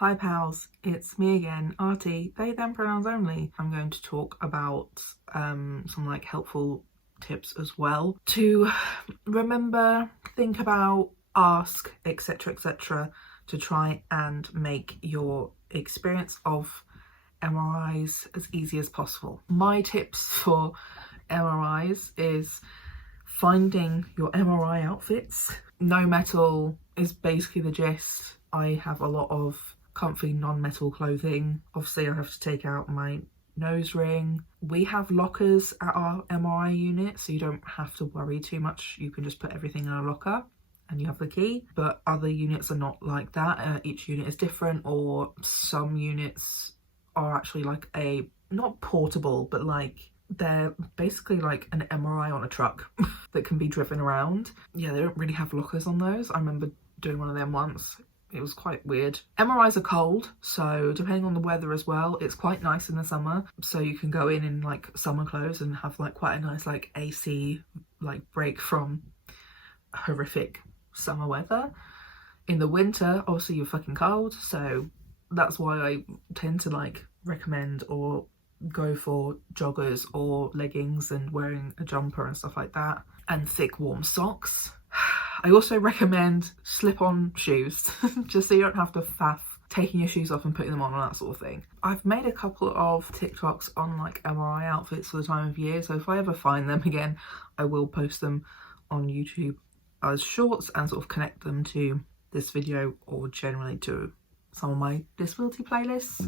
Hi pals, it's me again, Artie, they them pronouns only. I'm going to talk about some like helpful tips as well to remember, think about, ask, etc to try and make your experience of MRIs as easy as possible. My tips for MRIs is finding your MRI outfits. No metal is basically the gist. I have a lot of comfy non-metal clothing. Obviously I have to take out my nose ring. We have lockers at our MRI unit, so you don't have to worry too much. You can just put everything in a locker and you have the key, but other units are not like that. Each unit is different, or some units are actually like not portable, but like they're basically like an MRI on a truck that can be driven around. Yeah, they don't really have lockers on those. I remember doing one of them once. It was quite weird. MRIs are cold, so depending on the weather as well, it's quite nice in the summer. So you can go in like summer clothes and have like quite a nice like AC like break from horrific summer weather. In the winter, obviously you're fucking cold, so that's why I tend to like recommend or go for joggers or leggings and wearing a jumper and stuff like that, and thick warm socks. I also recommend slip-on shoes just so you don't have to faff taking your shoes off and putting them on and that sort of thing. I've made a couple of TikToks on like MRI outfits for the time of year, so if I ever find them again I will post them on YouTube as shorts and sort of connect them to this video or generally to some of my disability playlists.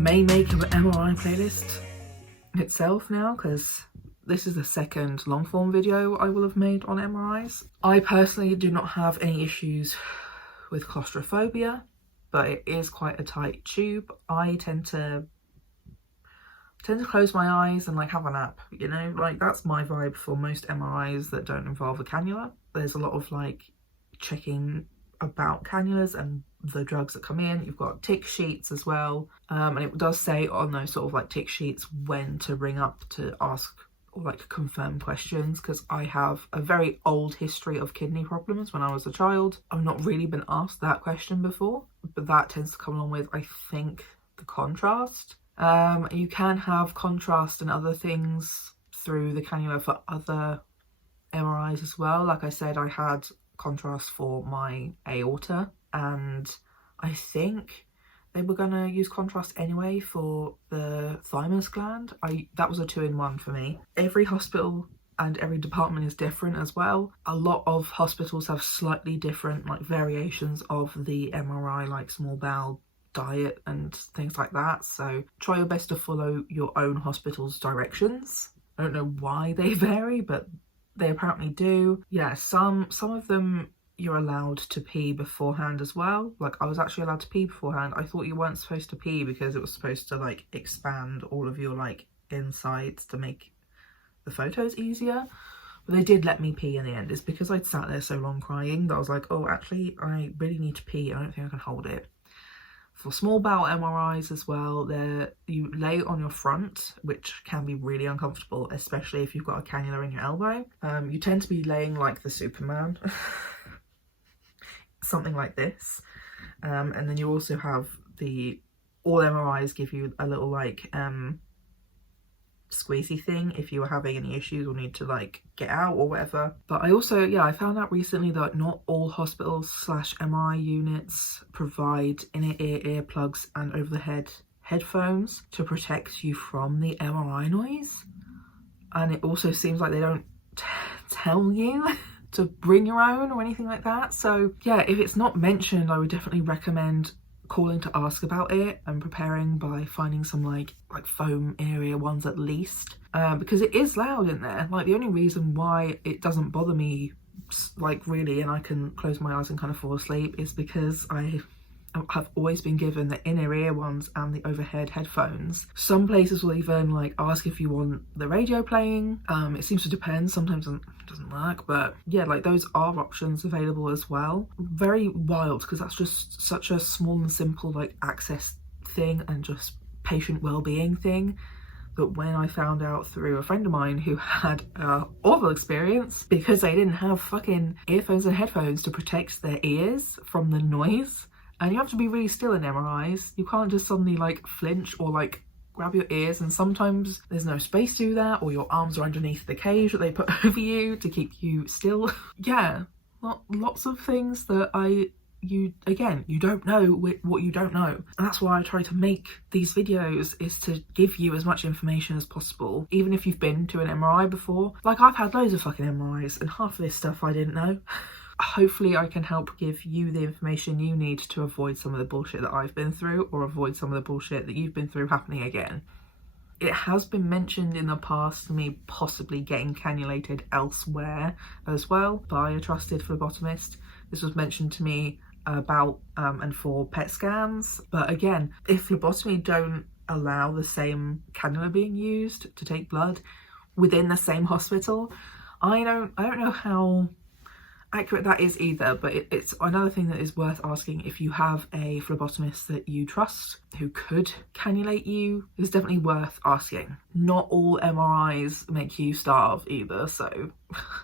May make an MRI playlist itself now, because this is the second long form video I will have made on MRIs. I personally do not have any issues with claustrophobia, but it is quite a tight tube. I tend to close my eyes and like have a nap, you know, like that's my vibe for most MRIs that don't involve a cannula. There's a lot of like checking about cannulas and the drugs that come in. You've got tick sheets as well, and it does say on those sort of like tick sheets when to ring up to ask or like confirm questions, because I have a very old history of kidney problems when I was a child. I've not really been asked that question before, but that tends to come along with, I think, the contrast. You can have contrast and other things through the cannula for other MRIs as well. Like I said, I had contrast for my aorta, and I think they were going to use contrast anyway for the thymus gland. That was a 2-in-1 for me. Every hospital and every department is different as well. A lot of hospitals have slightly different like variations of the MRI, like small bowel diet and things like that, so try your best to follow your own hospital's directions. I don't know why they vary, but they apparently do. Yeah, some of them you're allowed to pee beforehand as well. Like I was actually allowed to pee beforehand. I thought you weren't supposed to pee because it was supposed to like expand all of your like insides to make the photos easier, but they did let me pee in the end. It's because I'd sat there so long crying that I was like, oh actually I really need to pee, I don't think I can hold it. For small bowel MRIs as well, you lay on your front, which can be really uncomfortable, especially if you've got a cannula in your elbow. You tend to be laying like the Superman, something like this. And then you also have all MRIs give you a little like squeezy thing if you were having any issues or need to like get out or whatever. But I also, yeah, I found out recently that not all hospitals / MRI units provide inner ear earplugs and over the head headphones to protect you from the MRI noise. And it also seems like they don't tell you to bring your own or anything like that. So yeah, if it's not mentioned, I would definitely recommend calling to ask about it and preparing by finding some like foam area ones at least, because it is loud in there. Like the only reason why it doesn't bother me like really and I can close my eyes and kind of fall asleep is because I have always been given the inner ear ones and the overhead headphones. Some places will even like ask if you want the radio playing. It seems to depend, sometimes it doesn't work, but yeah, like those are options available as well. Very wild, because that's just such a small and simple like access thing and just patient well-being thing. But when I found out through a friend of mine who had an awful experience because they didn't have fucking earphones and headphones to protect their ears from the noise, and you have to be really still in MRIs. You can't just suddenly like flinch or like grab your ears, and sometimes there's no space to do that, or your arms are underneath the cage that they put over you to keep you still. Yeah, lots of things that you don't know what you don't know. And that's why I try to make these videos, is to give you as much information as possible, even if you've been to an MRI before. Like I've had loads of fucking MRIs and half of this stuff I didn't know. Hopefully I can help give you the information you need to avoid some of the bullshit that I've been through, or avoid some of the bullshit that you've been through happening again. It has been mentioned in the past, me possibly getting cannulated elsewhere as well by a trusted phlebotomist. This was mentioned to me about and for PET scans, but again, if phlebotomy don't allow the same cannula being used to take blood within the same hospital, I don't know how accurate that is either, but it's another thing that is worth asking. If you have a phlebotomist that you trust who could cannulate you, it's definitely worth asking. Not all MRIs make you starve either, so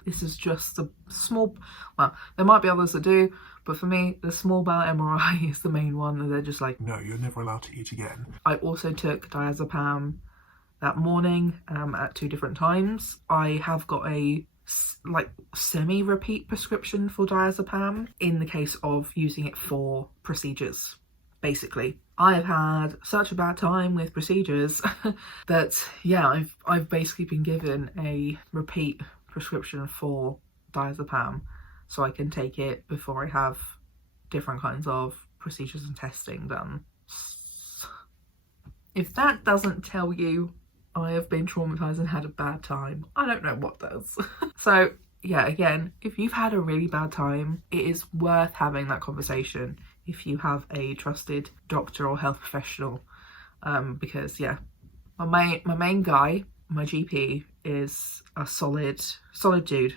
this is just a small, well, there might be others that do, but for me, the small bowel MRI is the main one, and they're just like, no, you're never allowed to eat again. I also took diazepam that morning at 2 different times. I have got a like semi-repeat prescription for diazepam in the case of using it for procedures. Basically, I've had such a bad time with procedures that yeah, I've basically been given a repeat prescription for diazepam so I can take it before I have different kinds of procedures and testing done. If that doesn't tell you I have been traumatized and had a bad time, I don't know what does. So yeah, again, if you've had a really bad time, it is worth having that conversation if you have a trusted doctor or health professional, because yeah, my main guy, my GP, is a solid dude,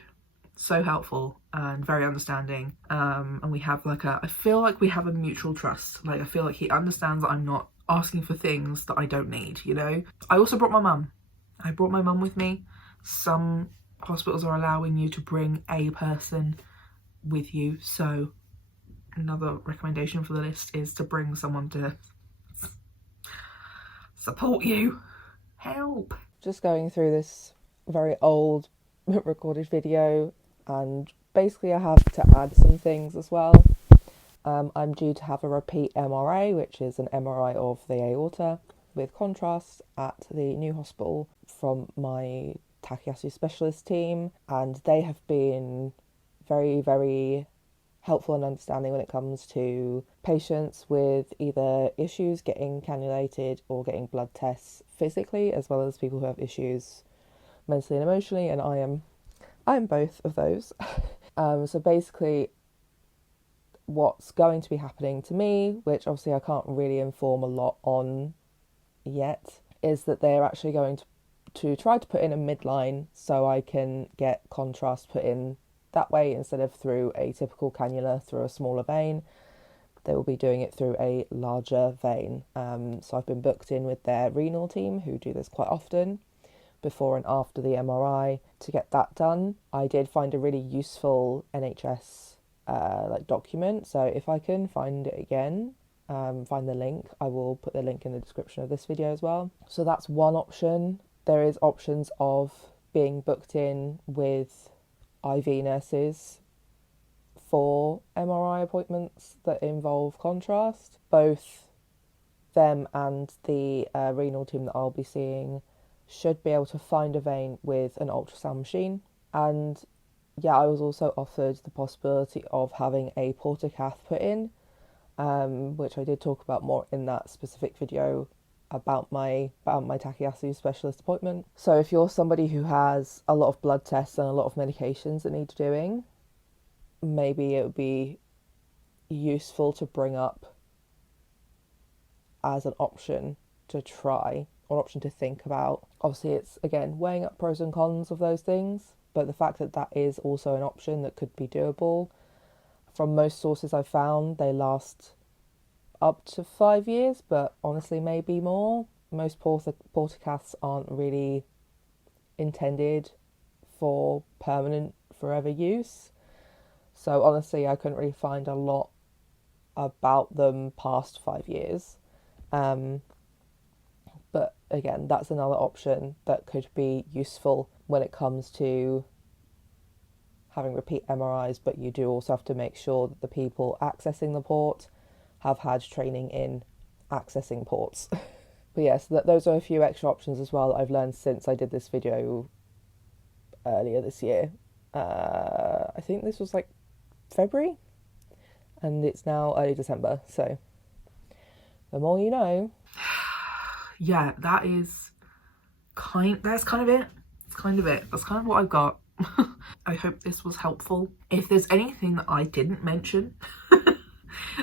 so helpful and very understanding, and we have like I feel like we have a mutual trust. Like I feel like he understands that I'm not asking for things that I don't need, you know. I also brought my mum. I brought my mum with me. Some hospitals are allowing you to bring a person with you, so another recommendation for the list is to bring someone to support you. Help. Just going through this very old recorded video, and basically I have to add some things as well. I'm due to have a repeat MRI, which is an MRI of the aorta with contrast at the new hospital from my Takayasu specialist team, and they have been very, very helpful and understanding when it comes to patients with either issues getting cannulated or getting blood tests physically, as well as people who have issues mentally and emotionally, and I'm both of those. So basically what's going to be happening to me, which obviously I can't really inform a lot on yet, is that they're actually going to try to put in a midline so I can get contrast put in that way instead of through a typical cannula through a smaller vein. They will be doing it through a larger vein. So I've been booked in with their renal team, who do this quite often, before and after the MRI, to get that done. I did find a really useful NHS document, so if I can find it again, find the link, I will put the link in the description of this video as well. So that's one option. There is options of being booked in with IV nurses for MRI appointments that involve contrast. Both them and the renal team that I'll be seeing should be able to find a vein with an ultrasound machine. And yeah, I was also offered the possibility of having a portacath put in. which I did talk about more in that specific video about my Takayasu specialist appointment. So if you're somebody who has a lot of blood tests and a lot of medications that need doing, maybe it would be useful to bring up as an option to try, or an option to think about. Obviously, it's, again, weighing up pros and cons of those things, but the fact that that is also an option that could be doable. From most sources I've found, they last up to 5 years, but honestly maybe more. Most portacaths aren't really intended for permanent forever use, so honestly I couldn't really find a lot about them past 5 years. But again, that's another option that could be useful when it comes to having repeat MRIs, but you do also have to make sure that the people accessing the port have had training in accessing ports. But yes, those are a few extra options as well that I've learned since I did this video earlier this year. I think this was like February, and it's now early December, so the more you know. Yeah, that's kind of it. That's kind of what I've got. I hope this was helpful. If there's anything that I didn't mention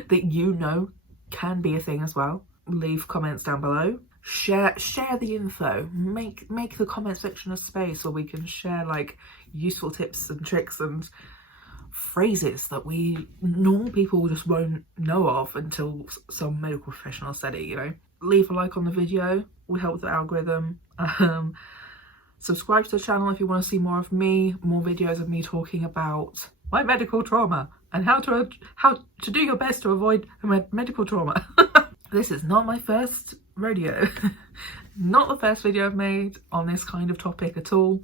that you know can be a thing as well, leave comments down below. Share the info. Make the comment section a space where we can share like useful tips and tricks and phrases that we normal people just won't know of until some medical professional said it, you know. Leave a like on the video, will help the algorithm. Subscribe to the channel if you want to see more of me, more videos of me talking about my medical trauma and how to do your best to avoid medical trauma. This is not my first rodeo. Not the first video I've made on this kind of topic at all.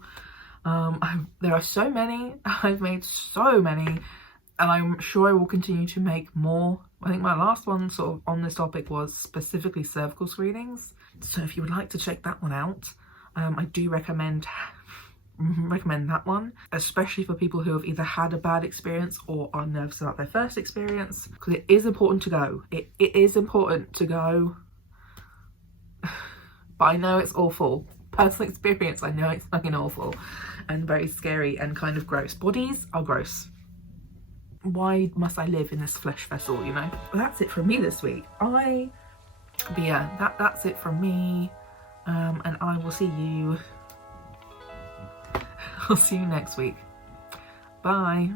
There are so many. I've made so many, and I'm sure I will continue to make more. I think my last one sort of on this topic was specifically cervical screenings, so if you would like to check that one out, I do recommend that one, especially for people who have either had a bad experience or are nervous about their first experience, because it is important to go. It is important to go, but I know it's awful. Personal experience, I know it's fucking awful and very scary and kind of gross. Bodies are gross. Why must I live in this flesh vessel, you know? But that's it from me this week. But yeah, that's it from me. And I will see you. I'll see you next week. Bye.